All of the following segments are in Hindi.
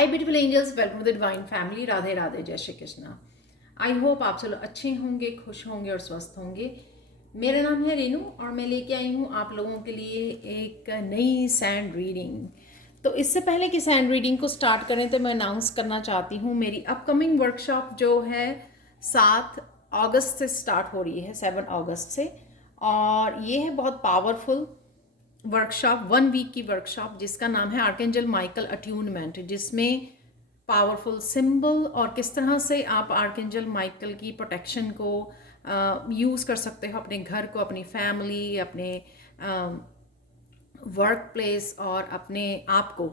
Hi beautiful angels, welcome to the divine family. Radhe Radhe, जय श्री कृष्णा। आई होप आप सब अच्छे होंगे, खुश होंगे और स्वस्थ होंगे। मेरा नाम है रेनू और मैं लेके आई हूँ आप लोगों के लिए एक नई सैंड रीडिंग। तो इससे पहले कि सैंड रीडिंग को स्टार्ट करें तो मैं अनाउंस करना चाहती हूँ मेरी अपकमिंग वर्कशॉप जो है 7 अगस्त से स्टार्ट हो रही है, 7 अगस्त से। और ये है बहुत पावरफुल वर्कशॉप, 1 वीक की वर्कशॉप जिसका नाम है आर्कएंजल माइकल अट्यूनमेंट, जिसमें पावरफुल सिंबल और किस तरह से आप आर्कएंजल माइकल की प्रोटेक्शन को यूज़ कर सकते हो अपने घर को, अपनी फैमिली, अपने वर्क प्लेस और अपने आप को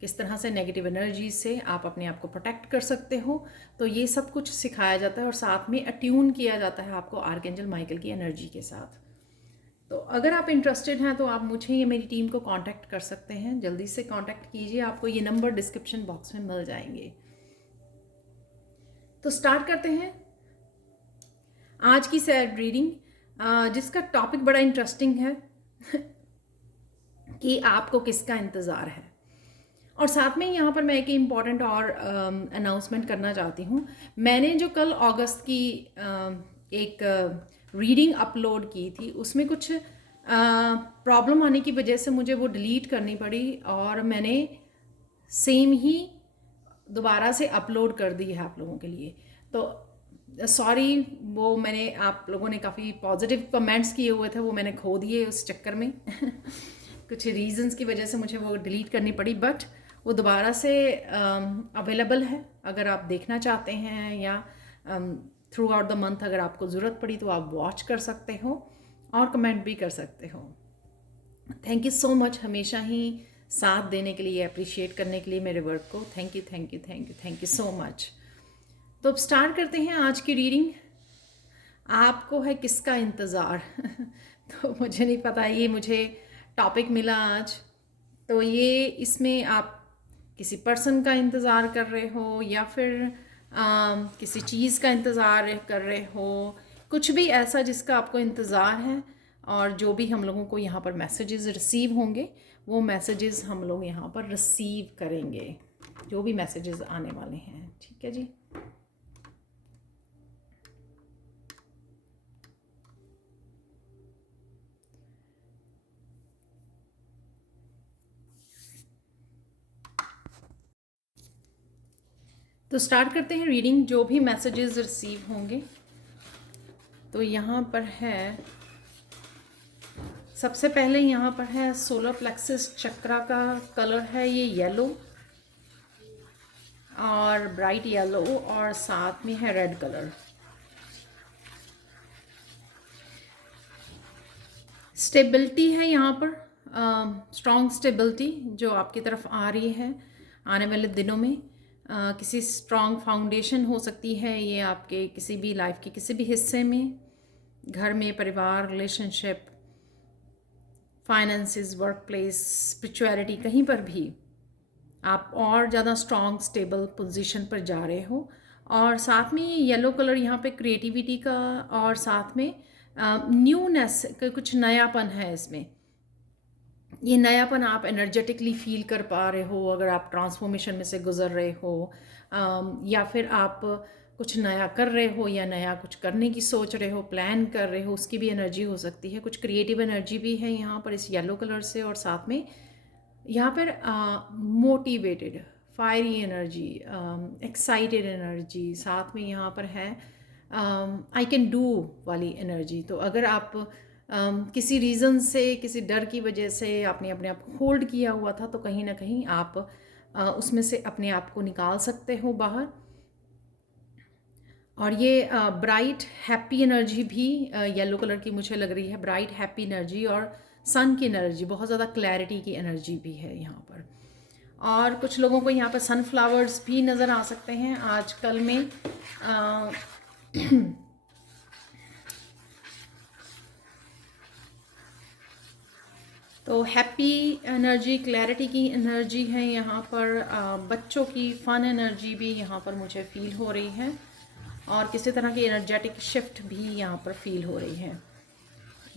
किस तरह से नेगेटिव एनर्जी से आप अपने आप को प्रोटेक्ट कर सकते हो। तो ये सब कुछ सिखाया जाता है और साथ में अट्यून किया जाता है आपको आर्कएंजल माइकल की एनर्जी के साथ। तो अगर आप इंटरेस्टेड हैं तो आप मुझे या मेरी टीम को कांटेक्ट कर सकते हैं। जल्दी से कांटेक्ट कीजिए, आपको ये नंबर डिस्क्रिप्शन बॉक्स में मिल जाएंगे। तो स्टार्ट करते हैं आज की सैड रीडिंग, जिसका टॉपिक बड़ा इंटरेस्टिंग है कि आपको किसका इंतज़ार है। और साथ में यहाँ पर मैं एक इम्पॉर्टेंट और अनाउंसमेंट करना चाहती हूँ। मैंने जो कल अगस्त की एक रीडिंग अपलोड की थी, उसमें कुछ प्रॉब्लम आने की वजह से मुझे वो डिलीट करनी पड़ी और मैंने सेम ही दोबारा से अपलोड कर दी है आप लोगों के लिए। तो सॉरी, वो मैंने, आप लोगों ने काफ़ी पॉजिटिव कमेंट्स किए हुए थे, वो मैंने खो दिए उस चक्कर में कुछ रीजंस की वजह से मुझे वो डिलीट करनी पड़ी, बट वो दोबारा से अवेलेबल है। अगर आप देखना चाहते हैं या थ्रू आउट द मंथ अगर आपको ज़रूरत पड़ी तो आप वॉच कर सकते हो और कमेंट भी कर सकते हो। थैंक यू सो मच हमेशा ही साथ देने के लिए, अप्रिशिएट करने के लिए मेरे वर्क को। Thank you thank you thank you thank you so much. तो अब स्टार्ट करते हैं आज की रीडिंग। आपको है किसका इंतज़ार तो मुझे नहीं पता, ये मुझे टॉपिक मिला आज। तो ये इसमें आप किसी पर्सन का इंतज़ार कर रहे हो या फिर किसी चीज़ का इंतज़ार कर रहे हो, कुछ भी ऐसा जिसका आपको इंतज़ार है। और जो भी हम लोगों को यहाँ पर मैसेजेस रिसीव होंगे वो मैसेजेस हम लोग यहाँ पर रिसीव करेंगे, जो भी मैसेजेस आने वाले हैं। ठीक है जी। तो स्टार्ट करते हैं रीडिंग। जो भी मैसेजेस रिसीव होंगे, तो यहाँ पर है, सबसे पहले यहाँ पर है सोलर प्लेक्सस चक्रा का कलर है ये येलो और ब्राइट येलो, और साथ में है रेड कलर। स्टेबिलिटी है यहाँ पर, स्ट्रॉन्ग स्टेबिलिटी जो आपकी तरफ आ रही है आने वाले दिनों में। किसी स्ट्रॉन्ग फाउंडेशन हो सकती है ये आपके किसी भी लाइफ के किसी भी हिस्से में, घर में, परिवार, relationship, finances, work place, spirituality, कहीं पर भी आप और ज़्यादा स्ट्रॉन्ग स्टेबल पोजीशन पर जा रहे हो। और साथ में ये येलो कलर यहाँ पे क्रिएटिविटी का और साथ में न्यूनेस का कुछ नयापन है इसमें। ये नयापन आप एनर्जेटिकली फील कर पा रहे हो अगर आप ट्रांसफॉर्मेशन में से गुजर रहे हो, या फिर आप कुछ नया कर रहे हो या नया कुछ करने की सोच रहे हो, प्लान कर रहे हो, उसकी भी एनर्जी हो सकती है। कुछ क्रिएटिव एनर्जी भी है यहाँ पर इस येलो कलर से। और साथ में यहाँ पर motivated, fiery energy, excited energy, साथ में यहाँ पर है आई कैन डू वाली एनर्जी। तो अगर आप किसी रीज़न से, किसी डर की वजह से आपने अपने आप को होल्ड किया हुआ था, तो कहीं ना कहीं आप उसमें से अपने आप को निकाल सकते हो बाहर। और ये ब्राइट हैप्पी एनर्जी भी येलो कलर की मुझे लग रही है, ब्राइट हैप्पी एनर्जी और सन की एनर्जी, बहुत ज़्यादा क्लैरिटी की एनर्जी भी है यहाँ पर। और कुछ लोगों को यहाँ पर सनफ्लावर्स भी नज़र आ सकते हैं आजकल में। तो हैप्पी एनर्जी, क्लैरिटी की एनर्जी है यहाँ पर। बच्चों की फन एनर्जी भी यहाँ पर मुझे फील हो रही है और किसी तरह की एनर्जेटिक शिफ्ट भी यहाँ पर फील हो रही है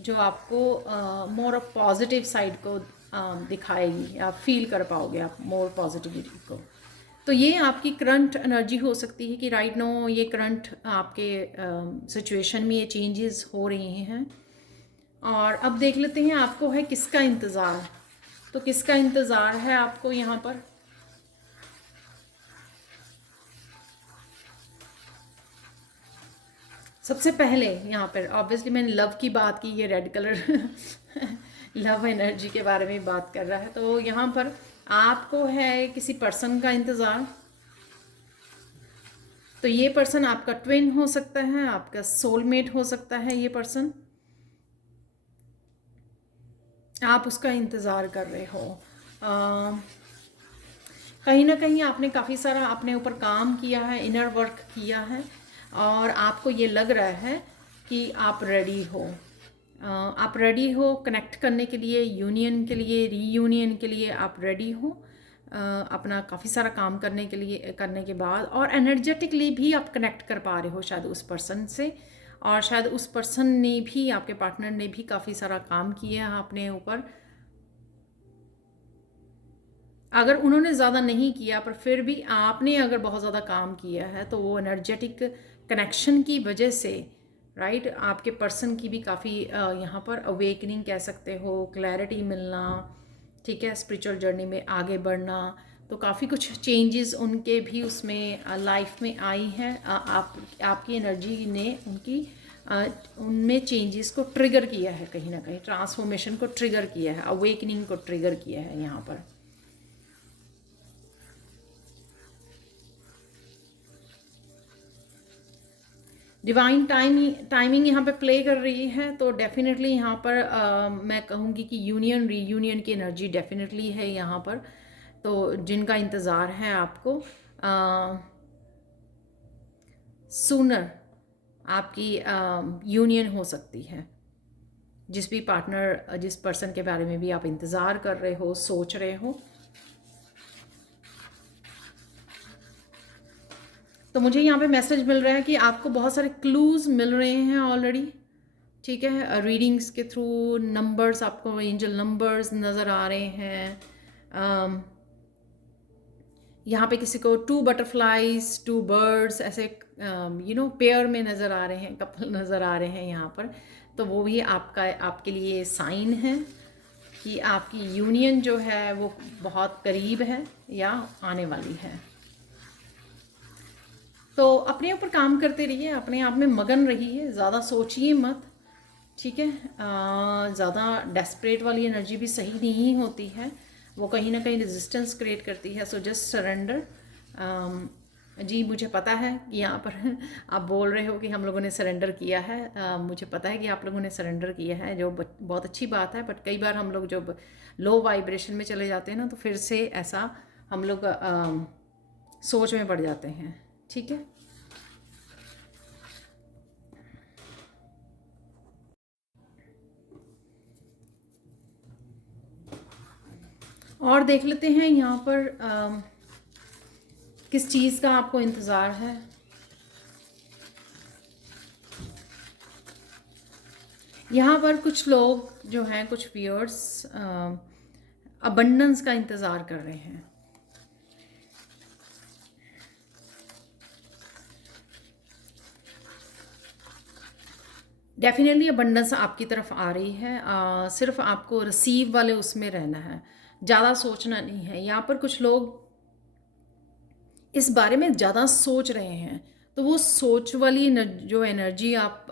जो आपको मोर ऑफ पॉजिटिव साइड को दिखाएगी, आप फील कर पाओगे आप मोर पॉजिटिविटी को। तो ये आपकी करंट एनर्जी हो सकती है कि राइट नो ये करंट आपके सिचुएशन में ये चेंजेस हो रही हैं। और अब देख लेते हैं आपको है किसका इंतज़ार। तो किसका इंतज़ार है आपको यहाँ पर। सबसे पहले यहाँ पर ऑब्वियसली मैंने लव की बात की, ये रेड कलर लव एनर्जी के बारे में बात कर रहा है। तो यहाँ पर आपको है किसी पर्सन का इंतज़ार। तो ये पर्सन आपका ट्विन हो सकता है, आपका सोलमेट हो सकता है। ये पर्सन आप उसका इंतज़ार कर रहे हो। कहीं ना कहीं आपने काफ़ी सारा अपने ऊपर काम किया है, इनर वर्क किया है, और आपको ये लग रहा है कि आप रेडी हो। आप रेडी हो कनेक्ट करने के लिए, यूनियन के लिए, रीयूनियन के लिए आप रेडी हो। अपना काफ़ी सारा काम करने के लिए, करने के बाद, और एनर्जेटिकली भी आप कनेक्ट कर पा रहे हो शायद उस पर्सन से, और शायद उस पर्सन ने भी, आपके पार्टनर ने भी काफ़ी सारा काम किया है अपने ऊपर। अगर उन्होंने ज़्यादा नहीं किया पर फिर भी आपने अगर बहुत ज़्यादा काम किया है, तो वो एनर्जेटिक कनेक्शन की वजह से, राइट, आपके पर्सन की भी काफ़ी यहाँ पर अवेकनिंग कह सकते हो, क्लैरिटी मिलना, ठीक है, स्पिरिचुअल जर्नी में आगे बढ़ना। तो काफ़ी कुछ चेंजेस उनके भी उसमें लाइफ में आई हैं। आपकी एनर्जी ने उनकी उनमें चेंजेस को ट्रिगर किया है, कहीं ना कहीं ट्रांसफॉर्मेशन को ट्रिगर किया है, अवेकनिंग को ट्रिगर किया है यहाँ पर। डिवाइन टाइमिंग यहाँ पे प्ले कर रही है। तो डेफिनेटली यहाँ पर मैं कहूँगी कि यूनियन रीयूनियन की एनर्जी डेफिनेटली है यहाँ पर। तो जिनका इंतज़ार है आपको, सूनर आपकी यूनियन हो सकती है। जिस भी पार्टनर, जिस पर्सन के बारे में भी आप इंतज़ार कर रहे हो, सोच रहे हो, तो मुझे यहाँ पे मैसेज मिल रहा है कि आपको बहुत सारे क्लूज़ मिल रहे हैं ऑलरेडी, ठीक है। रीडिंग्स के थ्रू नंबर्स, आपको एंजल नंबर्स नज़र आ रहे हैं। यहाँ पे किसी को 2 बटरफ्लाइज, 2 बर्ड्स ऐसे पेयर में नज़र आ रहे हैं, कपल नज़र आ रहे हैं यहाँ पर। तो वो भी आपके लिए साइन है कि आपकी यूनियन जो है वो बहुत करीब है या आने वाली है। तो अपने ऊपर काम करते रहिए, अपने आप में मगन रहिए, ज़्यादा सोचिए मत, ठीक है। ज़्यादा डेस्परेट वाली एनर्जी भी सही नहीं होती है, वो कहीं ना कहीं रेजिस्टेंस क्रिएट करती है। So just surrender. जी मुझे पता है कि यहाँ पर आप बोल रहे हो कि हम लोगों ने सरेंडर किया है। मुझे पता है कि आप लोगों ने सरेंडर किया है, जो बहुत अच्छी बात है। बट कई बार हम लोग जब लो वाइब्रेशन में चले जाते हैं ना, तो फिर से ऐसा हम लोग सोच में पड़ जाते हैं, ठीक है। और देख लेते हैं यहाँ पर किस चीज़ का आपको इंतज़ार है। यहाँ पर कुछ लोग जो हैं, कुछ व्यूअर्स अबंडेंस का इंतज़ार कर रहे हैं। डेफिनेटली अबंडेंस आपकी तरफ आ रही है। सिर्फ आपको रिसीव वाले उसमें रहना है, ज़्यादा सोचना नहीं है। यहाँ पर कुछ लोग इस बारे में ज़्यादा सोच रहे हैं, तो वो सोच वाली जो एनर्जी आप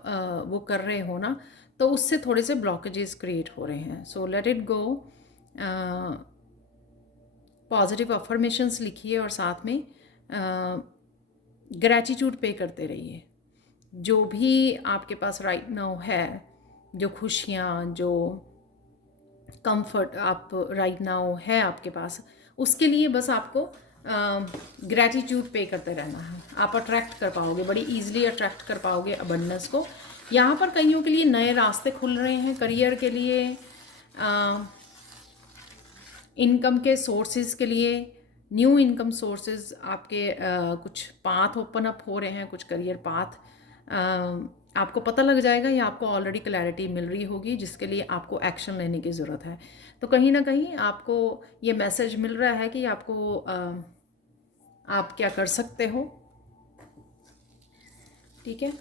वो कर रहे हो ना, तो उससे थोड़े से ब्लॉकेजेस क्रिएट हो रहे हैं। So let it go. Positive affirmations लिखिए और साथ में ग्रैटिट्यूड पे करते रहिए। जो भी आपके पास राइट नाउ है, जो खुशियाँ, जो कंफर्ट आप राइट नाउ है आपके पास, उसके लिए बस आपको ग्रैटिट्यूड पे करते रहना है। आप अट्रैक्ट कर पाओगे, बड़ी ईजिली अट्रैक्ट कर पाओगे अबंडेंस को। यहाँ पर कईयों के लिए नए रास्ते खुल रहे हैं, करियर के लिए, इनकम के सोर्सेज के लिए, न्यू इनकम सोर्सेज आपके कुछ पाथ ओपन अप हो रहे हैं, कुछ करियर पाथ आपको पता लग जाएगा या आपको ऑलरेडी क्लैरिटी मिल रही होगी, जिसके लिए आपको एक्शन लेने की ज़रूरत है। तो कहीं ना कहीं आपको ये मैसेज मिल रहा है कि आपको आप क्या कर सकते हो, ठीक है।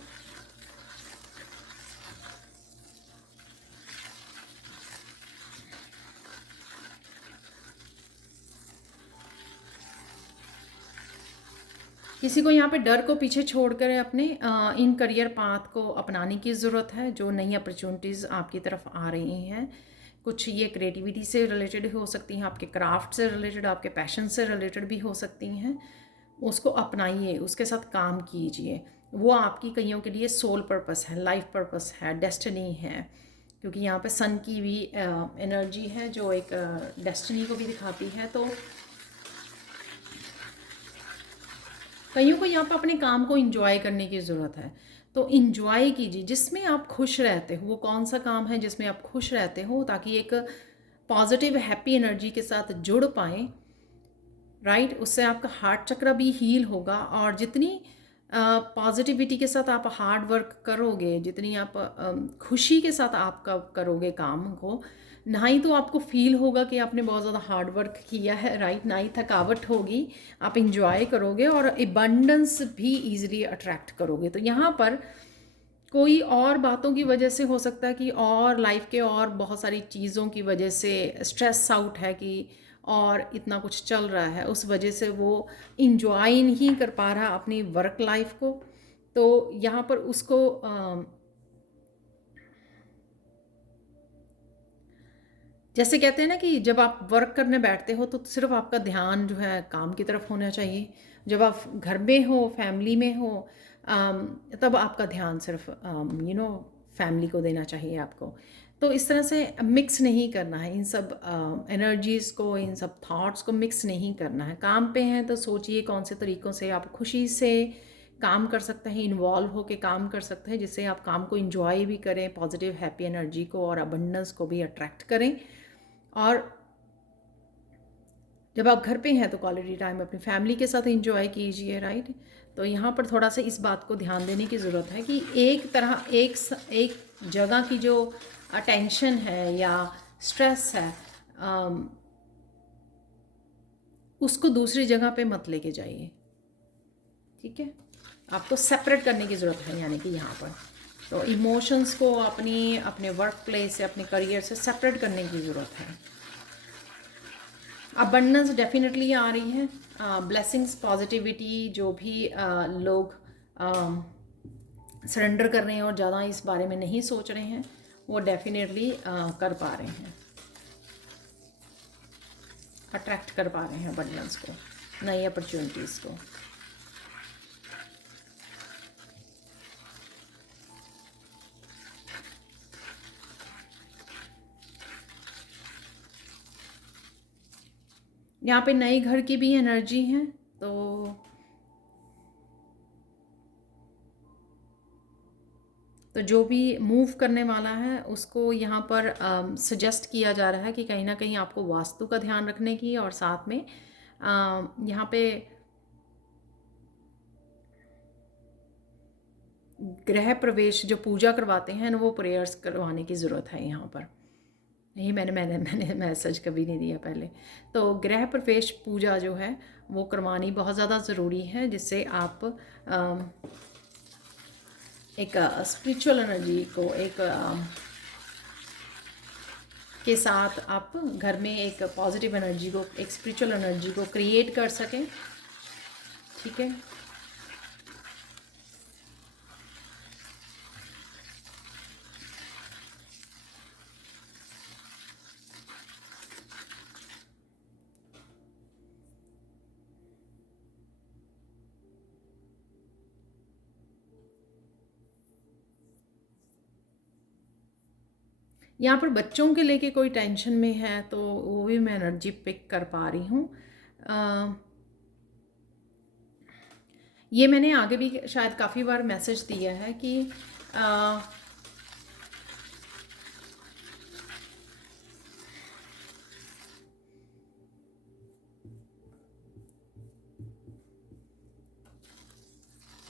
किसी को यहाँ पे डर को पीछे छोड़कर अपने इन करियर पाथ को अपनाने की ज़रूरत है। जो नई अपॉर्चुनिटीज़ आपकी तरफ आ रही हैं, कुछ ये क्रिएटिविटी से रिलेटेड हो सकती हैं, आपके क्राफ्ट से रिलेटेड, आपके पैशन से रिलेटेड भी हो सकती हैं। उसको अपनाइए, उसके साथ काम कीजिए। वो आपकी कईयों के लिए सोल पर्पस है, लाइफ पर्पस है, डेस्टिनी है। क्योंकि यहाँ पे सन की भी एनर्जी है जो एक डेस्टिनी को भी दिखाती है। तो कईयों को यहाँ पर अपने काम को इंजॉय करने की ज़रूरत है। तो इंजॉय कीजिए जिसमें आप खुश रहते हो। वो कौन सा काम है जिसमें आप खुश रहते हो, ताकि एक पॉजिटिव हैप्पी एनर्जी के साथ जुड़ पाएँ, राइट। उससे आपका हार्ट चक्र भी हील होगा। और जितनी पॉजिटिविटी के साथ आप हार्ड वर्क करोगे, जितनी आप खुशी के साथ आपका करोगे काम को, ना ही तो आपको फील होगा कि आपने बहुत ज़्यादा हार्ड वर्क किया है, राइट, ना ही थकावट होगी। आप इंजॉय करोगे और एबंडेंस भी ईजिली अट्रैक्ट करोगे। तो यहाँ पर कोई और बातों की वजह से हो सकता है कि और लाइफ के और बहुत सारी चीज़ों की वजह से स्ट्रेस आउट है कि और इतना कुछ चल रहा है, उस वजह से वो इंजॉय नहीं कर पा रहा अपनी वर्क लाइफ को। तो यहाँ पर उसको जैसे कहते हैं ना कि जब आप वर्क करने बैठते हो तो सिर्फ आपका ध्यान जो है काम की तरफ होना चाहिए। जब आप घर में हो, फैमिली में हो, तब आपका ध्यान सिर्फ फैमिली को देना चाहिए आपको। तो इस तरह से मिक्स नहीं करना है इन सब एनर्जीज़ को, इन सब थॉट्स को मिक्स नहीं करना है। काम पे हैं तो सोचिए कौन से तरीक़ों से आप खुशी से काम कर सकते हैं, इन्वॉल्व होकर काम कर सकते हैं, जिससे आप काम को इंजॉय भी करें, पॉजिटिव हैप्पी एनर्जी को और अबंडेंस को भी अट्रैक्ट करें। और जब आप घर पे हैं तो क्वालिटी टाइम अपनी फैमिली के साथ एंजॉय कीजिए, राइट। तो यहाँ पर थोड़ा सा इस बात को ध्यान देने की ज़रूरत है कि एक जगह की जो टेंशन है या स्ट्रेस है, उसको दूसरी जगह पे मत लेके जाइए, ठीक है। आपको सेपरेट करने की ज़रूरत है, यानी कि यहाँ पर तो इमोशंस को अपने वर्क प्लेस से, अपने करियर से सेपरेट करने की ज़रूरत है। अबंडेंस डेफिनेटली आ रही है, ब्लेसिंग्स, पॉजिटिविटी, जो भी लोग सरेंडर कर रहे हैं और ज़्यादा इस बारे में नहीं सोच रहे हैं, वो डेफिनेटली कर पा रहे हैं, अट्रैक्ट कर पा रहे हैं अबंडेंस को, नई अपॉर्चुनिटीज़ को। यहाँ पे नए घर की भी एनर्जी है। तो जो भी मूव करने वाला है उसको यहाँ पर सजेस्ट किया जा रहा है कि कहीं ना कहीं आपको वास्तु का ध्यान रखने की, और साथ में यहाँ पे गृह प्रवेश जो पूजा करवाते हैं ना, वो प्रेयर्स करवाने की ज़रूरत है यहाँ पर। ये मैंने मैसेज कभी नहीं दिया पहले। तो गृह प्रवेश पूजा जो है वो करवानी बहुत ज़्यादा ज़रूरी है, जिससे आप एक स्पिरिचुअल एनर्जी को के साथ आप घर में एक पॉजिटिव एनर्जी को, एक स्पिरिचुअल एनर्जी को क्रिएट कर सकें, ठीक है। यहाँ पर बच्चों के लेके कोई टेंशन में है तो वो भी मैं एनर्जी पिक कर पा रही हूँ। ये मैंने आगे भी शायद काफ़ी बार मैसेज दिया है कि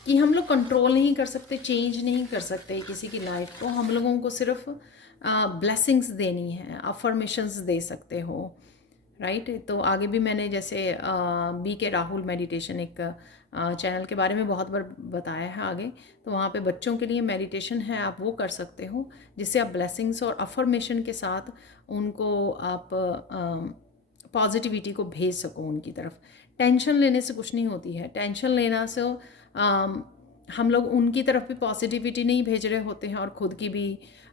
हम लोग कंट्रोल नहीं कर सकते, चेंज नहीं कर सकते किसी की लाइफ को। हम लोगों को सिर्फ ब्लेसिंग्स देनी है, अफर्मेशंस दे सकते हो, राइट। तो आगे भी मैंने जैसे बी के राहुल मेडिटेशन एक चैनल के बारे में बहुत बार बताया है आगे, तो वहाँ पे बच्चों के लिए मेडिटेशन है, आप वो कर सकते हो, जिससे आप ब्लेसिंग्स और अफर्मेशन के साथ उनको आप पॉजिटिविटी को भेज सको उनकी तरफ। टेंशन लेने से कुछ नहीं होती है, टेंशन लेना से हम लोग उनकी तरफ भी पॉजिटिविटी नहीं भेज रहे होते हैं और ख़ुद की भी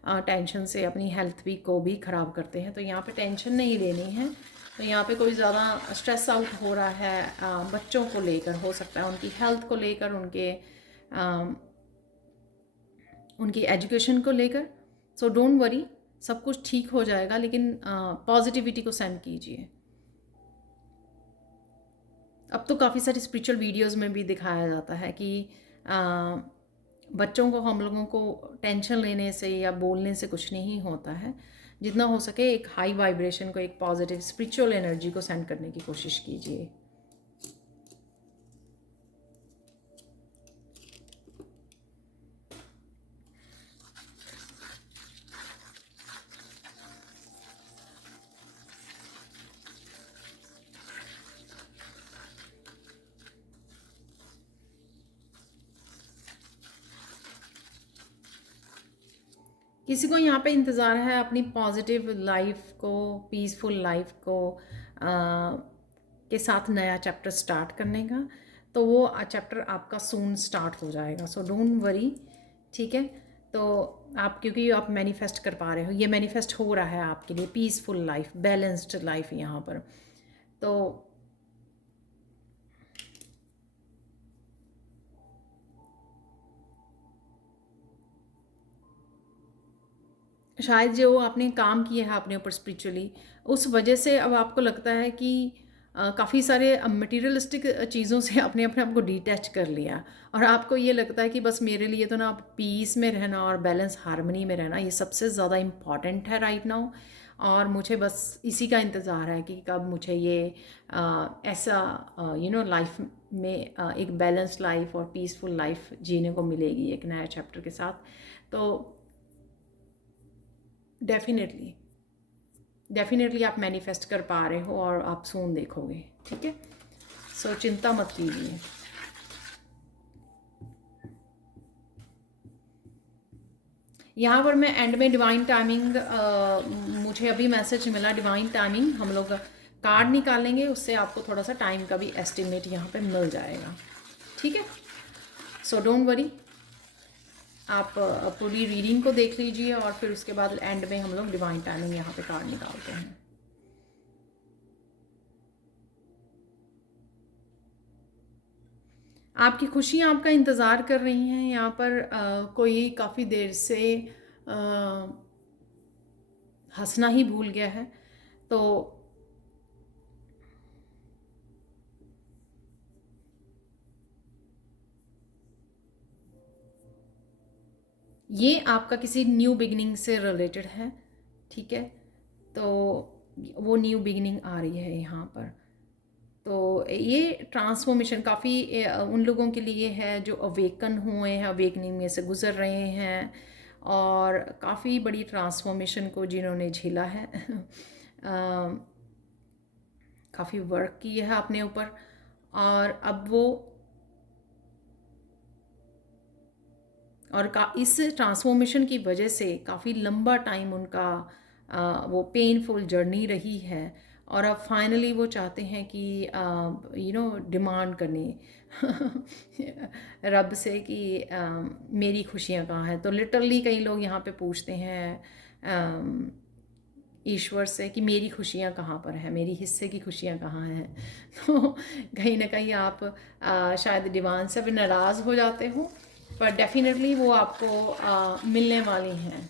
टेंशन से अपनी हेल्थ भी को भी ख़राब करते हैं। तो यहाँ पे टेंशन नहीं लेनी है। तो यहाँ पे कोई ज़्यादा स्ट्रेस आउट हो रहा है बच्चों को लेकर, हो सकता है उनकी हेल्थ को लेकर, उनकी एजुकेशन को लेकर। सो डोंट वरी, सब कुछ ठीक हो जाएगा, लेकिन पॉजिटिविटी को सेंड कीजिए। अब तो काफ़ी सारी स्पिरिचुअल वीडियोस में भी दिखाया जाता है कि बच्चों को, हम लोगों को टेंशन लेने से या बोलने से कुछ नहीं होता है। जितना हो सके एक हाई वाइब्रेशन को, एक पॉजिटिव स्पिरिचुअल एनर्जी को सेंड करने की कोशिश कीजिए। किसी को यहाँ पे इंतज़ार है अपनी पॉजिटिव लाइफ को, पीसफुल लाइफ को के साथ नया चैप्टर स्टार्ट करने का, तो वो चैप्टर आपका सून स्टार्ट हो जाएगा। सो डोंट वरी, ठीक है। तो आप, क्योंकि आप मैनिफेस्ट कर पा रहे हो, ये मैनिफेस्ट हो रहा है आपके लिए पीसफुल लाइफ, बैलेंस्ड लाइफ यहाँ पर। तो शायद जो आपने काम किया है अपने ऊपर स्पिरिचुअली, उस वजह से अब आपको लगता है कि काफ़ी सारे मटेरियलिस्टिक चीज़ों से आपने अपने आप को डिटैच कर लिया, और आपको ये लगता है कि बस मेरे लिए तो ना पीस में रहना और बैलेंस हार्मनी में रहना ये सबसे ज़्यादा इम्पॉर्टेंट है राइट नाउ। और मुझे बस इसी का इंतज़ार है कि कब मुझे ये ऐसा लाइफ में एक बैलेंस लाइफ और पीसफुल लाइफ जीने को मिलेगी एक नया चैप्टर के साथ। तो डेफिनेटली आप मैनिफेस्ट कर पा रहे हो और आप सून देखोगे, ठीक है। सो चिंता मत कीजिए। यहाँ पर मैं एंड में डिवाइन टाइमिंग, मुझे अभी मैसेज मिला डिवाइन टाइमिंग, हम लोग कार्ड निकालेंगे, उससे आपको थोड़ा सा टाइम का भी एस्टिमेट यहाँ पे मिल जाएगा, ठीक है। सो डोंट वरी, आप पूरी रीडिंग को देख लीजिए और फिर उसके बाद एंड में हम लोग डिवाइन टाइमिंग यहाँ पे कार्ड निकालते हैं। आपकी खुशियाँ आपका इंतज़ार कर रही हैं यहाँ पर। कोई काफ़ी देर से हंसना ही भूल गया है, तो ये आपका किसी न्यू बिगिनिंग से रिलेटेड है, ठीक है। तो वो न्यू बिगिनिंग आ रही है यहाँ पर। तो ये ट्रांसफॉर्मेशन काफ़ी उन लोगों के लिए है जो अवेकन हुए हैं, अवेकनिंग में से गुज़र रहे हैं, और काफ़ी बड़ी ट्रांसफॉर्मेशन को जिन्होंने झेला है काफ़ी वर्क किया है अपने ऊपर, और अब वो इस ट्रांसफॉर्मेशन की वजह से काफ़ी लंबा टाइम उनका वो पेनफुल जर्नी रही है, और अब फाइनली वो चाहते हैं कि डिमांड करने रब से कि मेरी खुशियाँ कहाँ हैं। तो लिटरली कई लोग यहाँ पे पूछते हैं ईश्वर से कि मेरी खुशियाँ कहाँ पर हैं, मेरी हिस्से की खुशियाँ कहाँ हैं। तो कहीं ना कहीं आप शायद डिवाइन से भी नाराज़ हो जाते हो, पर डेफिनेटली वो आपको मिलने वाली हैं,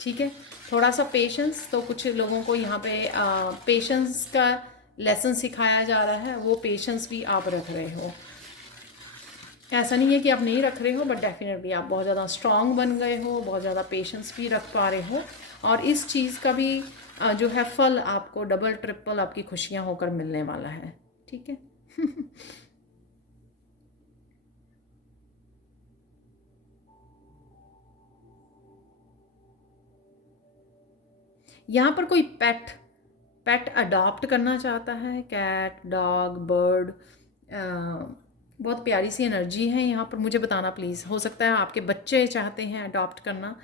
ठीक है। थोड़ा सा पेशेंस, तो कुछ लोगों को यहाँ पे पेशेंस का लेसन सिखाया जा रहा है, वो पेशेंस भी आप रख रहे हो। ऐसा नहीं है कि आप नहीं रख रहे हो, बट डेफिनेटली आप बहुत ज़्यादा स्ट्रॉन्ग बन गए हो, बहुत ज़्यादा पेशेंस भी रख पा रहे हो, और इस चीज़ का भी जो है फल आपको डबल ट्रिपल आपकी खुशियाँ होकर मिलने वाला है, ठीक है। यहाँ पर कोई पेट पेट अडॉप्ट करना चाहता है, कैट, डॉग, बर्ड, बहुत प्यारी सी एनर्जी है यहाँ पर। मुझे बताना प्लीज़, हो सकता है आपके बच्चे चाहते हैं अडॉप्ट करना,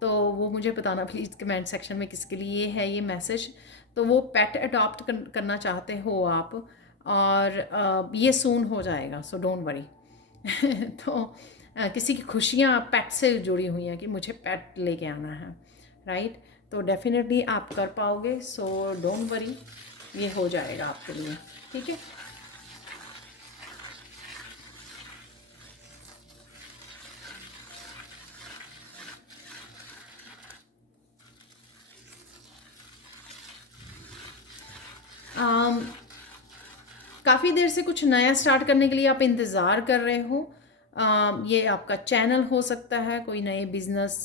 तो वो मुझे बताना प्लीज़ कमेंट सेक्शन में किसके लिए है ये मैसेज। तो वो पेट अडॉप्ट करना चाहते हो आप, और ये सून हो जाएगा, सो डोंट वरी। तो किसी की खुशियाँ पेट से जुड़ी हुई हैं कि मुझे पेट लेके आना है, राइट? तो डेफिनेटली आप कर पाओगे, सो डोंट वरी, ये हो जाएगा आपके लिए, ठीक है? काफ़ी देर से कुछ नया स्टार्ट करने के लिए आप इंतज़ार कर रहे हो। ये आपका चैनल हो सकता है, कोई नए बिज़नेस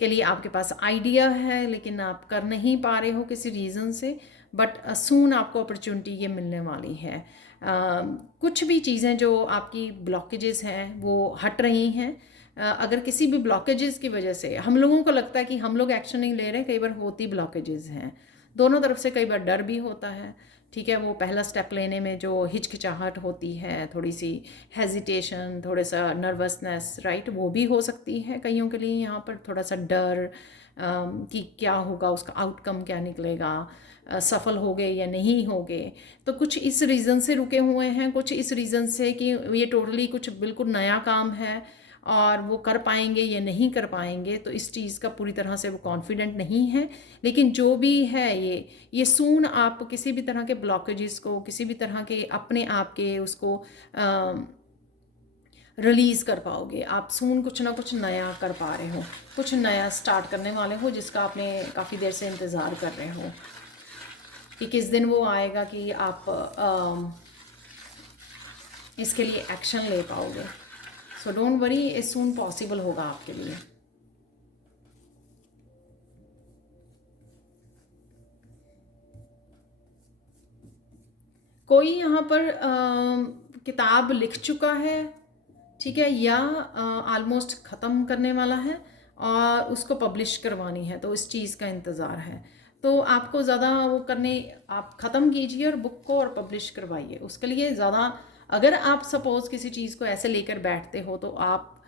के लिए आपके पास आइडिया है लेकिन आप कर नहीं पा रहे हो किसी रीज़न से, बट सून आपको अपॉर्चुनिटी ये मिलने वाली है। कुछ भी चीज़ें जो आपकी ब्लॉकेजेस हैं वो हट रही हैं। अगर किसी भी ब्लॉकेजेस की वजह से हम लोगों को लगता है कि हम लोग एक्शन नहीं ले रहे, कई बार होती ब्लॉकेजेस हैं दोनों तरफ से, कई बार डर भी होता है, ठीक है? वो पहला स्टेप लेने में जो हिचकिचाहट होती है, थोड़ी सी हेजिटेशन, थोड़ा सा नर्वसनेस, राइट, वो भी हो सकती है कईयों के लिए। यहाँ पर थोड़ा सा डर कि क्या होगा, उसका आउटकम क्या निकलेगा, सफल हो गए या नहीं हो गए। तो कुछ इस रीज़न से रुके हुए हैं, कुछ इस रीज़न से कि ये टोटली कुछ बिल्कुल नया काम है और वो कर पाएंगे या नहीं कर पाएंगे, तो इस चीज़ का पूरी तरह से वो कॉन्फिडेंट नहीं है। लेकिन जो भी है, ये सून आप किसी भी तरह के ब्लॉकेजेस को, किसी भी तरह के अपने आप के उसको रिलीज़ कर पाओगे। आप सून कुछ ना कुछ नया कर पा रहे हो, कुछ नया स्टार्ट करने वाले हो जिसका आपने काफ़ी देर से इंतज़ार कर रहे हो कि किस दिन वो आएगा कि आप इसके लिए एक्शन ले पाओगे। सो डोंट वरी, ये सून पॉसिबल होगा आपके लिए। कोई यहाँ पर किताब लिख चुका है, ठीक है, या ऑलमोस्ट ख़त्म करने वाला है और उसको पब्लिश करवानी है, तो इस चीज़ का इंतज़ार है। तो आपको ज़्यादा वो करने, आप ख़त्म कीजिए और बुक को और पब्लिश करवाइए। उसके लिए ज़्यादा, अगर आप सपोज़ किसी चीज़ को ऐसे लेकर बैठते हो तो आप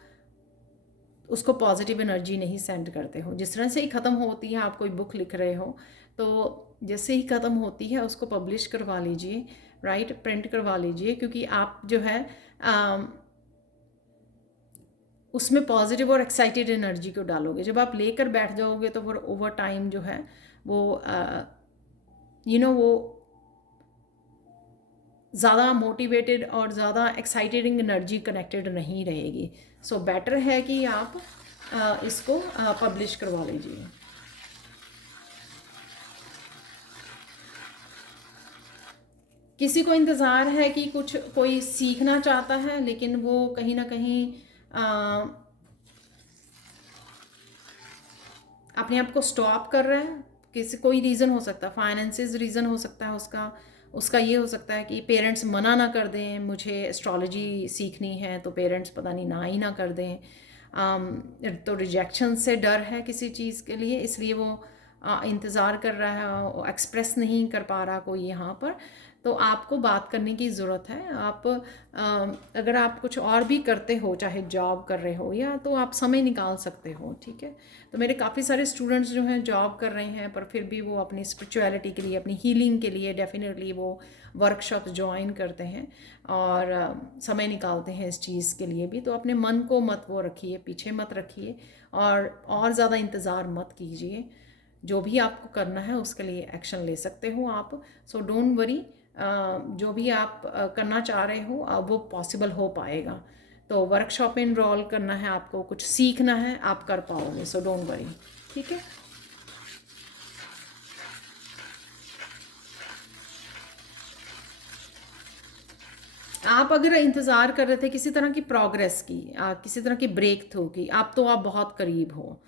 उसको पॉजिटिव एनर्जी नहीं सेंड करते हो। जिस तरह से ही ख़त्म होती है, आप कोई बुक लिख रहे हो तो जैसे ही ख़त्म होती है उसको पब्लिश करवा लीजिए, राइट, प्रिंट करवा लीजिए, क्योंकि आप जो है उसमें पॉजिटिव और एक्साइटेड एनर्जी को डालोगे। जब आप लेकर बैठ जाओगे तो फिर ओवर टाइम जो है वो वो ज़्यादा मोटिवेटेड और ज़्यादा एक्साइटेड एनर्जी कनेक्टेड नहीं रहेगी। सो बेटर है कि आप इसको पब्लिश करवा लीजिए। किसी को इंतज़ार है कि कुछ कोई सीखना चाहता है लेकिन वो कहीं ना कहीं अपने आप को स्टॉप कर रहा है। किसी कोई रीज़न हो सकता है, फाइनेंसिस रीज़न हो सकता है उसका, उसका ये हो सकता है कि पेरेंट्स मना ना कर दें, मुझे एस्ट्रोलॉजी सीखनी है, तो पेरेंट्स पता नहीं ना ही ना कर दें। तो रिजेक्शन से डर है किसी चीज़ के लिए, इसलिए वो इंतज़ार कर रहा है, वो एक्सप्रेस नहीं कर पा रहा कोई यहाँ पर। तो आपको बात करने की ज़रूरत है। आप अगर आप कुछ और भी करते हो, चाहे जॉब कर रहे हो या, तो आप समय निकाल सकते हो, ठीक है? तो मेरे काफ़ी सारे स्टूडेंट्स जो हैं जॉब कर रहे हैं, पर फिर भी वो अपनी स्पिरिचुअलिटी के लिए, अपनी हीलिंग के लिए डेफिनेटली वो वर्कशॉप ज्वाइन करते हैं और समय निकालते हैं इस चीज़ के लिए भी। तो अपने मन को मत वो रखिए, पीछे मत रखिए और ज़्यादा इंतज़ार मत कीजिए। जो भी आपको करना है उसके लिए एक्शन ले सकते हो आप। सो डोंट वरी, जो भी आप करना चाह रहे हो वो पॉसिबल हो पाएगा। तो वर्कशॉप में इनरोल करना है आपको, कुछ सीखना है, आप कर पाओगे। सो डोंट वरी, ठीक है? आप अगर इंतज़ार कर रहे थे किसी तरह की प्रोग्रेस की, किसी तरह की ब्रेक थ्रू की, आप तो आप बहुत करीब हो,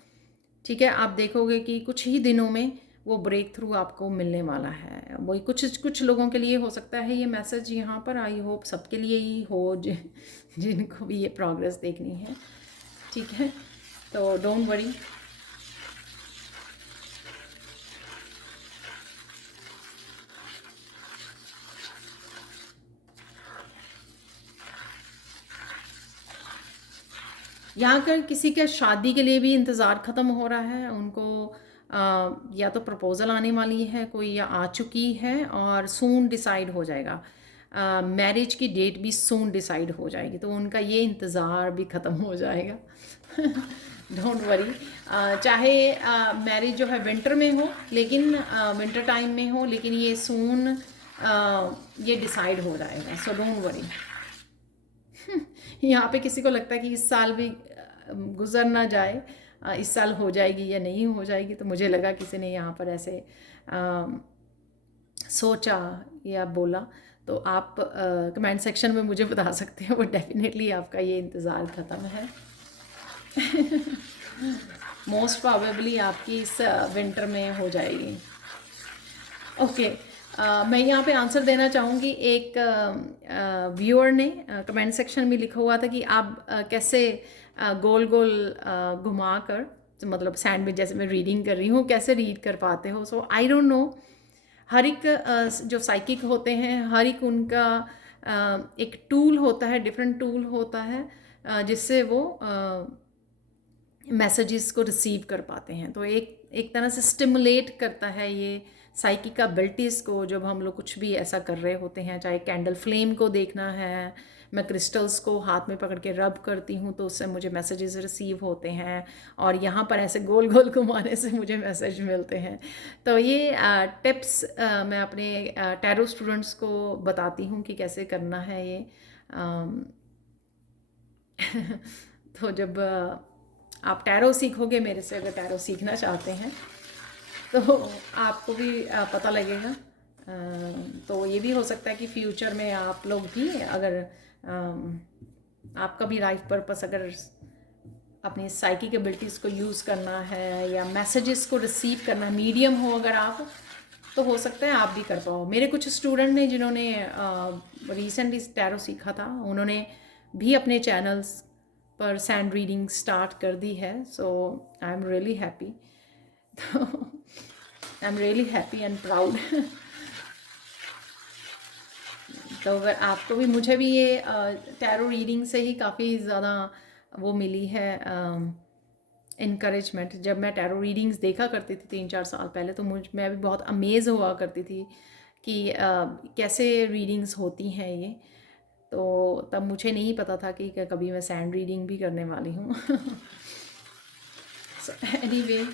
ठीक है? आप देखोगे कि कुछ ही दिनों में वो ब्रेक थ्रू आपको मिलने वाला है। वही कुछ कुछ लोगों के लिए हो सकता है ये मैसेज यहाँ पर, आई होप सबके लिए ही हो जिनको भी ये प्रोग्रेस देखनी है, ठीक है? तो डोंट वरी। यहाँ कर किसी के शादी के लिए भी इंतज़ार ख़त्म हो रहा है, उनको या तो प्रपोज़ल आने वाली है कोई, या आ चुकी है और सून डिसाइड हो जाएगा। मैरिज की डेट भी सून डिसाइड हो जाएगी, तो उनका ये इंतज़ार भी ख़त्म हो जाएगा। Don't worry. चाहे मैरिज जो है विंटर में हो, लेकिन विंटर टाइम में हो, लेकिन ये सून ये डिसाइड हो जाएगा, सो डोंट वरी। यहाँ पे किसी को लगता है कि इस साल भी गुजर ना जाए, इस साल हो जाएगी या नहीं हो जाएगी, तो मुझे लगा किसी ने यहाँ पर ऐसे सोचा या बोला, तो आप कमेंट सेक्शन में मुझे बता सकते हैं, वो डेफिनेटली आपका ये इंतज़ार ख़त्म है। मोस्ट प्रोबेबली आपकी इस विंटर में हो जाएगी। ओके, मैं यहाँ पे आंसर देना चाहूँगी। एक व्यूअर ने कमेंट सेक्शन में लिखा हुआ था कि आप कैसे गोल गोल घुमा कर, मतलब सैंडविच जैसे मैं रीडिंग कर रही हूँ, कैसे रीड कर पाते हो। सो आई डोंट नो, हर एक जो साइकिक होते हैं, हर एक उनका एक टूल होता है, डिफरेंट टूल होता है, जिससे वो मैसेजेस को रिसीव कर पाते हैं। तो एक तरह से स्टिमुलेट करता है ये साइकिक एबिलिटीज़ को, जब हम लोग कुछ भी ऐसा कर रहे होते हैं, चाहे कैंडल फ्लेम को देखना है, मैं क्रिस्टल्स को हाथ में पकड़ के रब करती हूँ तो उससे मुझे मैसेजेस रिसीव होते हैं, और यहाँ पर ऐसे गोल गोल घुमाने से मुझे मैसेज मिलते हैं। तो ये टिप्स मैं अपने टैरो स्टूडेंट्स को बताती हूँ कि कैसे करना है ये। तो जब आप टैरो सीखोगे मेरे से, अगर टैरो सीखना चाहते हैं तो आपको भी पता लगेगा। तो ये भी हो सकता है कि फ्यूचर में आप लोग भी, अगर आपका भी लाइफ पर्पस अगर अपनी साइकिक एबिलिटीज़ को यूज़ करना है या मैसेजेस को रिसीव करना, मीडियम हो अगर आप, तो हो सकता है आप भी कर पाओ। मेरे कुछ स्टूडेंट ने जिन्होंने रिसेंटली टैरो सीखा था, उन्होंने भी अपने चैनल्स पर सैंड रीडिंग स्टार्ट कर दी है। सो आई एम रियली हैप्पी, तो I am really happy and proud. तो अगर आपको भी, मुझे भी ये टैरो रीडिंग से ही काफ़ी ज़्यादा वो मिली है इनकरेजमेंट। जब मैं टैरो रीडिंग्स देखा करती थी 3-4 साल पहले, तो मैं भी बहुत अमेज़ हुआ करती थी कि कैसे रीडिंग्स होती हैं ये। तो तब मुझे नहीं पता था कि कभी मैं सैंड रीडिंग भी करने वाली हूँ। सो एनीवे,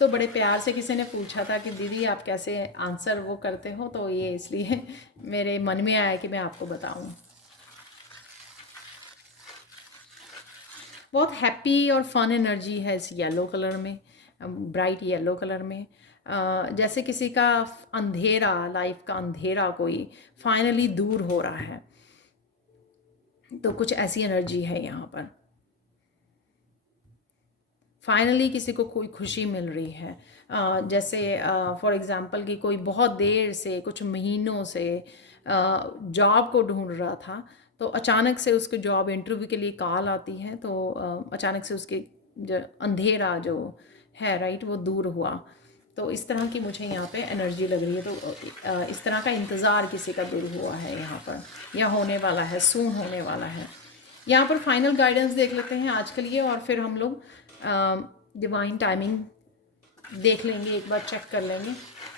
तो बड़े प्यार से किसी ने पूछा था कि दीदी आप कैसे आंसर वो करते हो, तो ये इसलिए मेरे मन में आया कि मैं आपको बताऊं। बहुत हैप्पी और फन एनर्जी है इस येलो कलर में, ब्राइट येलो कलर में। जैसे किसी का अंधेरा, लाइफ का अंधेरा कोई फाइनली दूर हो रहा है, तो कुछ ऐसी एनर्जी है यहाँ पर। फाइनली किसी को कोई खुशी मिल रही है। जैसे फॉर एग्ज़ाम्पल कि कोई बहुत देर से, कुछ महीनों से जॉब को ढूंढ रहा था, तो अचानक से उसके जॉब इंटरव्यू के लिए कॉल आती है, तो अचानक से उसके जो अंधेरा जो है, राइट, वो दूर हुआ। तो इस तरह की मुझे यहाँ पे एनर्जी लग रही है। तो इस तरह का इंतज़ार किसी का दूर हुआ है यहाँ पर, या होने वाला है, सून होने वाला है। यहाँ पर फाइनल गाइडेंस देख लेते हैं आज के लिए, और फिर हम लोग डिवाइन टाइमिंग देख लेंगे, एक बार चेक कर लेंगे।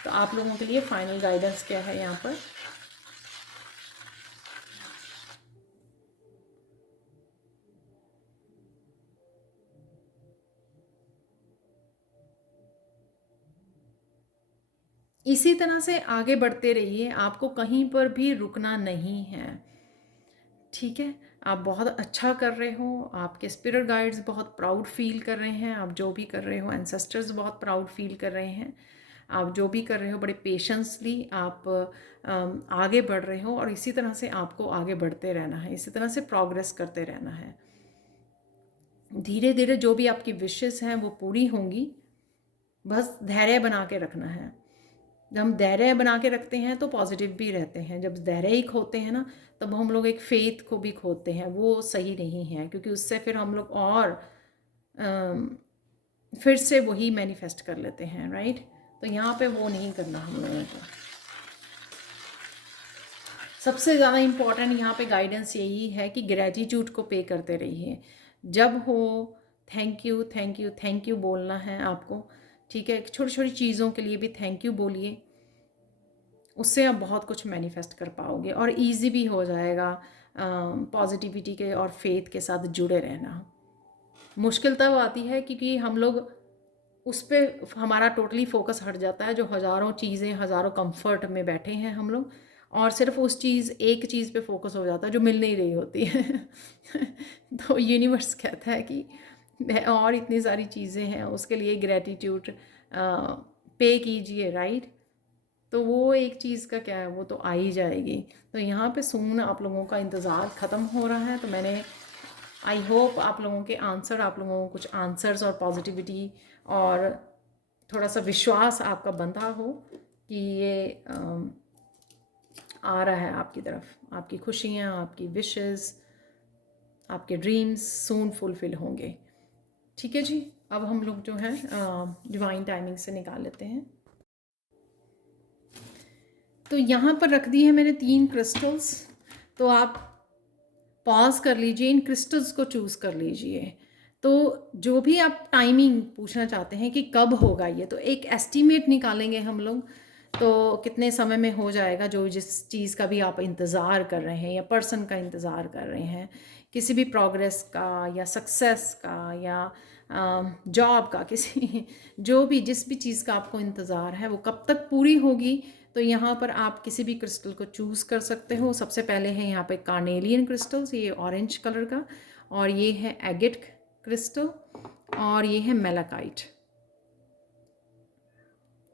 तो आप लोगों के लिए फाइनल गाइडेंस क्या है यहाँ पर। इसी तरह से आगे बढ़ते रहिए, आपको कहीं पर भी रुकना नहीं है, ठीक है। आप बहुत अच्छा कर रहे हो, आपके स्पिरिट गाइड्स बहुत प्राउड फील कर रहे हैं, आप जो भी कर रहे हो, एंसेस्टर्स बहुत प्राउड फील कर रहे हैं। आप जो भी कर रहे हो बड़े पेशेंसली आप आगे बढ़ रहे हो, और इसी तरह से आपको आगे बढ़ते रहना है, इसी तरह से प्रोग्रेस करते रहना है। धीरे धीरे जो भी आपकी विशेस हैं वो पूरी होंगी, बस धैर्य बना के रखना है। जब हम धैर्य बना के रखते हैं तो पॉजिटिव भी रहते हैं। जब धैर्य ही खोते हैं ना, तब हम लोग एक फेथ को भी खोते हैं, वो सही नहीं है, क्योंकि उससे फिर हम लोग और फिर से वही मैनिफेस्ट कर लेते हैं, राइट। तो यहाँ पे वो नहीं करना हम लोगों को। सबसे ज़्यादा इम्पॉर्टेंट यहाँ पे गाइडेंस यही है कि ग्रेटिट्यूड को पे करते रहिए। जब हो thank you thank you thank you बोलना है आपको, ठीक है। छोटी छोटी चीज़ों के लिए भी थैंक यू बोलिए, उससे आप बहुत कुछ मैनिफेस्ट कर पाओगे और इजी भी हो जाएगा पॉजिटिविटी के और फेथ के साथ जुड़े रहना। मुश्किल तब आती है क्योंकि हम लोग उस पर हमारा टोटली फोकस हट जाता है, जो हज़ारों चीज़ें हज़ारों कंफर्ट में बैठे हैं हम लोग, और सिर्फ उस चीज़ एक चीज़ पे फोकस हो जाता है जो मिल नहीं रही होती है। तो यूनिवर्स कहता है कि और इतनी सारी चीज़ें हैं, उसके लिए ग्रेटिट्यूड पे कीजिए, राइट। तो वो एक चीज़ का क्या है, वो तो आ ही जाएगी। तो यहाँ पे सून आप लोगों का इंतज़ार ख़त्म हो रहा है। तो मैंने आई होप आप लोगों के आंसर, आप लोगों को कुछ आंसर्स और पॉजिटिविटी और थोड़ा सा विश्वास आपका बंधा हो कि ये आ रहा है आपकी तरफ, आपकी खुशियाँ, आपकी विशेस, आपके ड्रीम्स सून फुलफिल होंगे। ठीक है जी, अब हम लोग जो है डिवाइन टाइमिंग से निकाल लेते हैं। तो यहाँ पर रख दी है मैंने 3 क्रिस्टल्स। तो आप पॉज कर लीजिए, इन क्रिस्टल्स को चूज़ कर लीजिए। तो जो भी आप टाइमिंग पूछना चाहते हैं कि कब होगा ये, तो एक एस्टीमेट निकालेंगे हम लोग। तो कितने समय में हो जाएगा, जो जिस चीज़ का भी आप इंतज़ार कर रहे हैं या पर्सन का इंतज़ार कर रहे हैं, किसी भी प्रोग्रेस का या सक्सेस का या जॉब का, किसी जो भी जिस भी चीज़ का आपको इंतज़ार है वो कब तक पूरी होगी। तो यहाँ पर आप किसी भी क्रिस्टल को चूज़ कर सकते हो। सबसे पहले है यहाँ पे कार्नेलियन क्रिस्टल्स, ये ऑरेंज कलर का, और ये है एगेट क्रिस्टल, और ये है मेलाकाइट।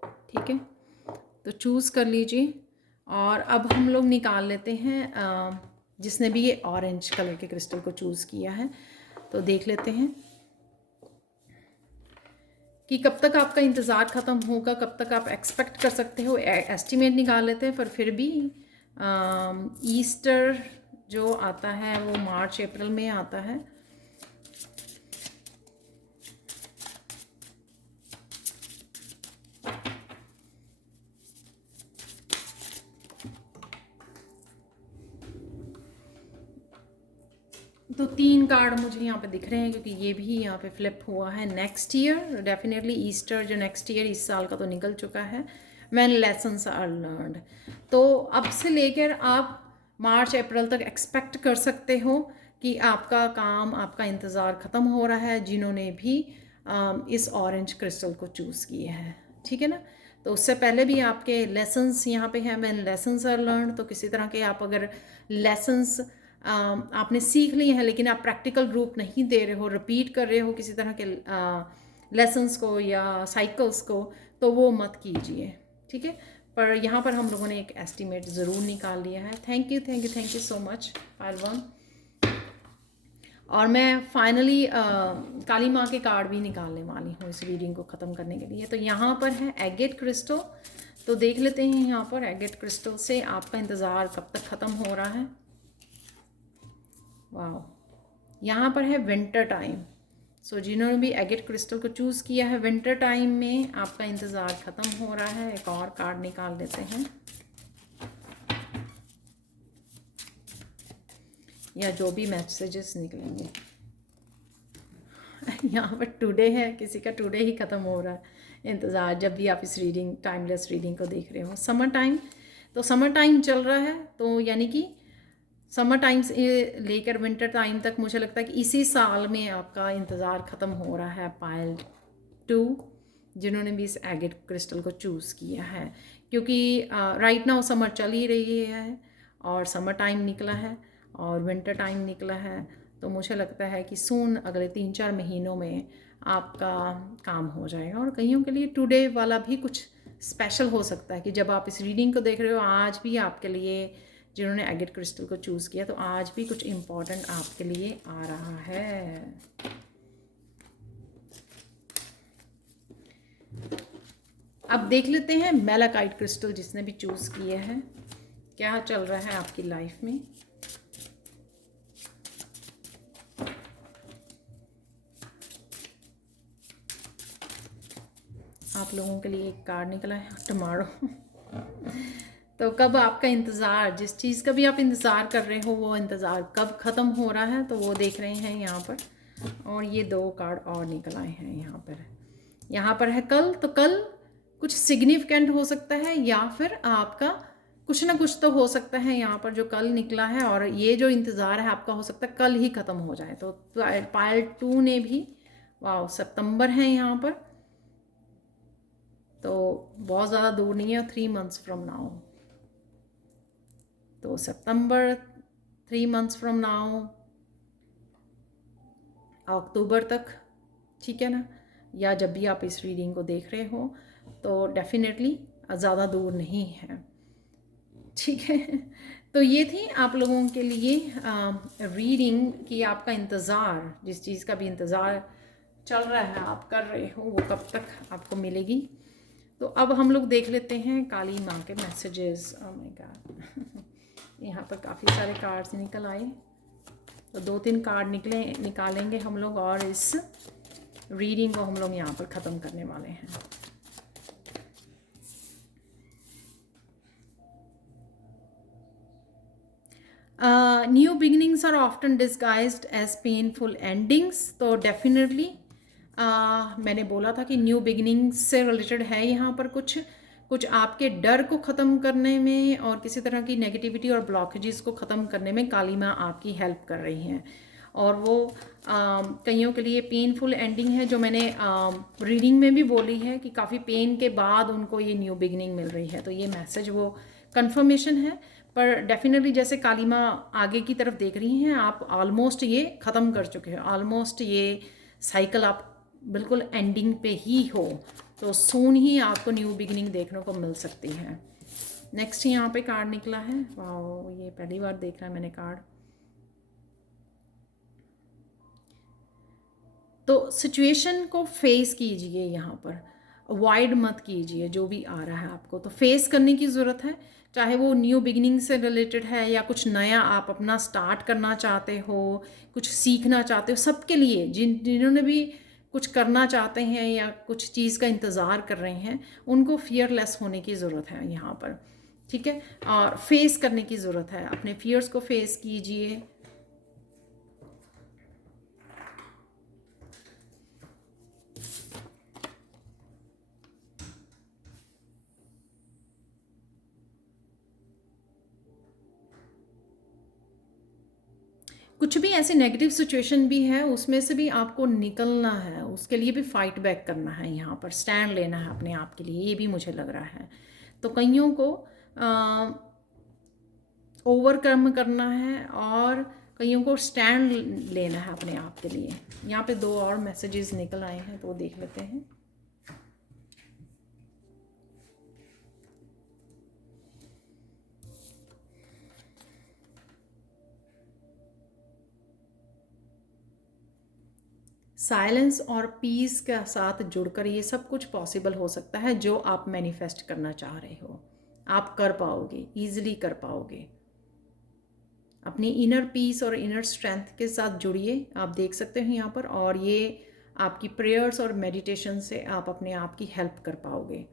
ठीक है, तो चूज़ कर लीजिए। और अब हम लोग निकाल लेते हैं जिसने भी ये ऑरेंज कलर के क्रिस्टल को चूज़ किया है, तो देख लेते हैं कि कब तक आपका इंतज़ार ख़त्म होगा, कब तक आप एक्सपेक्ट कर सकते हो। एस्टिमेट निकाल लेते हैं, पर फिर भी ईस्टर जो आता है वो मार्च अप्रैल में आता है। तो 3 कार्ड मुझे यहाँ पे दिख रहे हैं, क्योंकि ये भी यहाँ पे फ्लिप हुआ है। नेक्स्ट ईयर, डेफिनेटली ईस्टर जो नेक्स्ट ईयर, इस साल का तो निकल चुका है। व्हेन लेसन्स आर लर्नड, तो अब से लेकर आप मार्च अप्रैल तक एक्सपेक्ट कर सकते हो कि आपका काम, आपका इंतज़ार ख़त्म हो रहा है, जिन्होंने भी इस ऑरेंज क्रिस्टल को चूज़ किया है। ठीक है ना। तो उससे पहले भी आपके लेसन्स यहाँ पे हैं, व्हेन लेसन्स आर लर्नड। तो किसी तरह के आप अगर लेसन्स आपने सीख लिए हैं लेकिन आप प्रैक्टिकल रूप नहीं दे रहे हो, रिपीट कर रहे हो किसी तरह के लेसन्स को या साइकिल्स को, तो वो मत कीजिए। ठीक है, पर यहाँ पर हम लोगों ने एक एस्टीमेट ज़रूर निकाल लिया है। Thank you thank you thank you so much file 1। और मैं फाइनली काली माँ के कार्ड भी निकालने वाली हूँ इस रीडिंग को ख़त्म करने के लिए। तो यहाँ पर है एगेट क्रिस्टल। तो देख लेते हैं यहाँ पर एगेट क्रिस्टल से आपका इंतज़ार कब तक ख़त्म हो रहा है। वाह, यहाँ पर है विंटर टाइम। सो जिन्होंने भी एगेट क्रिस्टल को चूज़ किया है, विंटर टाइम में आपका इंतज़ार ख़त्म हो रहा है। एक और कार्ड निकाल लेते हैं, या जो भी मैसेजेस निकलेंगे। यहाँ पर टुडे है, किसी का टुडे ही ख़त्म हो रहा है इंतज़ार, जब भी आप इस रीडिंग, टाइमलेस रीडिंग को देख रहे हो। समर टाइम, तो समर टाइम चल रहा है, तो यानी कि समर टाइम से लेकर विंटर टाइम तक मुझे लगता है कि इसी साल में आपका इंतज़ार ख़त्म हो रहा है। पाइल 2 जिन्होंने भी इस एगेट क्रिस्टल को चूज़ किया है, क्योंकि राइट नाउ समर चल ही रही है और समर टाइम निकला है और विंटर टाइम निकला है। तो मुझे लगता है कि सून अगले 3-4 महीनों में आपका काम हो जाएगा। और कईयों के लिए टुडे वाला भी कुछ स्पेशल हो सकता है कि जब आप इस रीडिंग को देख रहे हो, आज भी आपके लिए, जिन्होंने एगेट क्रिस्टल को चूज़ किया, तो आज भी कुछ इम्पॉर्टेंट आपके लिए आ रहा है। अब देख लेते हैं मेलाकाइट क्रिस्टल जिसने भी चूज़ किया है, क्या चल रहा है आपकी लाइफ में। आप लोगों के लिए एक कार्ड निकला है, टुमारो। तो कब आपका इंतज़ार, जिस चीज़ का भी आप इंतज़ार कर रहे हो, वो इंतज़ार कब ख़त्म हो रहा है, तो वो देख रहे हैं यहाँ पर। और ये 2 कार्ड और निकल आए हैं यहाँ पर। यहाँ पर है कल, तो कल कुछ सिग्निफिकेंट हो सकता है या फिर आपका कुछ ना कुछ तो हो सकता है यहाँ पर जो कल निकला है। और ये जो इंतज़ार है आपका हो सकता है कल ही ख़त्म हो जाए। तो पायल 2 ने भी, वाह, सितंबर है यहाँ पर, तो बहुत ज़्यादा दूर नहीं है, 3 मंथ्स फ्रॉम नाउ। तो सितंबर, 3 मंथ्स फ्रॉम नाउ, अक्टूबर तक, ठीक है ना, या जब भी आप इस रीडिंग को देख रहे हो, तो डेफिनेटली ज़्यादा दूर नहीं है, ठीक है। तो ये थी आप लोगों के लिए रीडिंग कि आपका इंतज़ार, जिस चीज़ का भी इंतज़ार चल रहा है, आप कर रहे हो, वो कब तक आपको मिलेगी। तो अब हम लोग देख लेते हैं काली माँ के मैसेजेस। ओह माय गॉड, यहाँ पर काफ़ी सारे कार्ड्स निकल आए, तो 2-3 कार्ड निकालेंगे हम लोग और इस रीडिंग को हम लोग यहाँ पर ख़त्म करने वाले हैं। New beginnings are often disguised as painful endings. तो डेफिनेटली मैंने बोला था कि न्यू बिगिनिंग्स से रिलेटेड है यहाँ पर कुछ आपके डर को ख़त्म करने में और किसी तरह की नेगेटिविटी और ब्लॉकेजेस को ख़त्म करने में काली माँ आपकी हेल्प कर रही हैं। और वो कईयों के लिए पेनफुल एंडिंग है, जो मैंने रीडिंग में भी बोली है कि काफ़ी पेन के बाद उनको ये न्यू बिगिनिंग मिल रही है। तो ये मैसेज वो कंफर्मेशन है। पर डेफिनेटली जैसे काली माँ आगे की तरफ देख रही हैं, आप ऑलमोस्ट ये ख़त्म कर चुके हो, ऑलमोस्ट ये साइकिल आप बिल्कुल एंडिंग पे ही हो, तो सून ही आपको न्यू बिगिनिंग देखने को मिल सकती है। नेक्स्ट यहाँ पे कार्ड निकला है, वाह, ये पहली बार देख रहा है मैंने कार्ड। तो सिचुएशन को फेस कीजिए, यहाँ पर अवॉइड मत कीजिए जो भी आ रहा है आपको, तो फेस करने की ज़रूरत है। चाहे वो न्यू बिगिनिंग से रिलेटेड है या कुछ नया आप अपना स्टार्ट करना चाहते हो, कुछ सीखना चाहते हो, सबके लिए जिन्होंने भी कुछ करना चाहते हैं या कुछ चीज़ का इंतज़ार कर रहे हैं, उनको फियरलेस होने की ज़रूरत है यहाँ पर, ठीक है। और फेस करने की ज़रूरत है, अपने फियर्स को फेस कीजिए। कुछ भी ऐसी नेगेटिव सिचुएशन भी है, उसमें से भी आपको निकलना है, उसके लिए भी फाइट बैक करना है, यहाँ पर स्टैंड लेना है अपने आप के लिए, ये भी मुझे लग रहा है। तो कईयों को ओवरकम करना है और कईयों को स्टैंड लेना है अपने आप के लिए। यहाँ पे 2 और मैसेजेस निकल आए हैं, तो वो देख लेते हैं। साइलेंस और पीस के साथ जुड़कर ये सब कुछ पॉसिबल हो सकता है, जो आप मैनिफेस्ट करना चाह रहे हो, आप कर पाओगे, ईजिली कर पाओगे। अपनी इनर पीस और इनर स्ट्रेंथ के साथ जुड़िए, आप देख सकते हो यहाँ पर। और ये आपकी प्रेयर्स और मेडिटेशन से आप अपने आप की हेल्प कर पाओगे।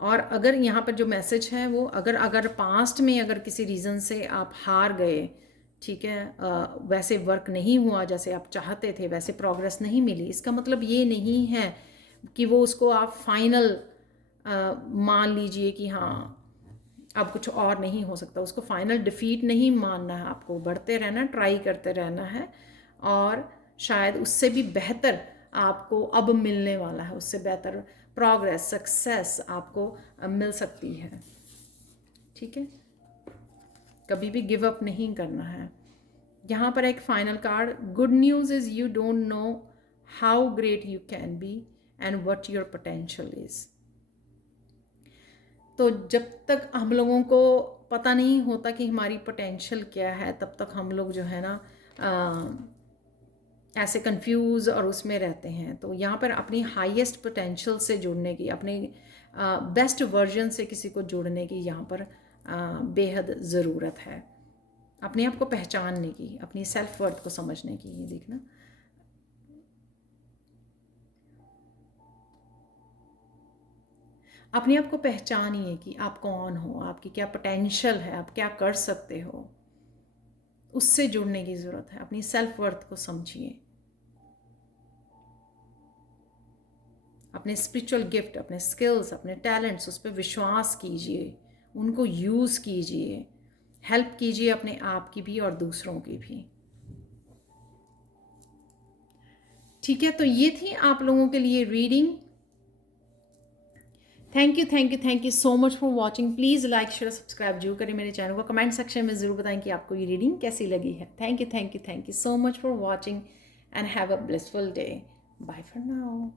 और अगर यहाँ पर जो मैसेज है वो अगर पास्ट में अगर किसी रीज़न से आप हार गए, ठीक है, वैसे वर्क नहीं हुआ जैसे आप चाहते थे, वैसे प्रोग्रेस नहीं मिली, इसका मतलब ये नहीं है कि वो उसको आप फाइनल मान लीजिए कि हाँ अब कुछ और नहीं हो सकता। उसको फाइनल डिफीट नहीं मानना है, आपको बढ़ते रहना, ट्राई करते रहना है। और शायद उससे भी बेहतर आपको अब मिलने वाला है, उससे बेहतर प्रोग्रेस, सक्सेस आपको मिल सकती है, ठीक है। कभी भी गिव अप नहीं करना है। यहाँ पर एक final card, good news is you don't know how great you can be and what your potential is. तो जब तक हम लोगों को पता नहीं होता कि हमारी पोटेंशियल क्या है, तब तक हम लोग जो है ना ऐसे कंफ्यूज और उसमें रहते हैं। तो यहाँ पर अपनी हाईएस्ट पोटेंशियल से जुड़ने की, अपने बेस्ट वर्जन से किसी को जुड़ने की यहाँ पर बेहद ज़रूरत है। अपने आप को पहचानने की, अपनी सेल्फ वर्थ को समझने की। ये देखना, अपने आप को पहचानिए कि आप कौन हो, आपकी क्या पोटेंशियल है, आप क्या कर सकते हो। उससे जुड़ने की ज़रूरत है। अपनी सेल्फ वर्थ को समझिए, अपने स्पिरिचुअल गिफ्ट, अपने स्किल्स, अपने टैलेंट्स, उस पर विश्वास कीजिए, उनको यूज़ कीजिए, हेल्प कीजिए अपने आप की भी और दूसरों की भी। ठीक है, तो ये थी आप लोगों के लिए reading. Thank you so much for watching. Please like share subscribe जरूर करें मेरे चैनल को। कमेंट सेक्शन में ज़रूर बताएं कि आपको ये रीडिंग कैसी लगी है। Thank you so much for watching and have a blissful day. Bye for now.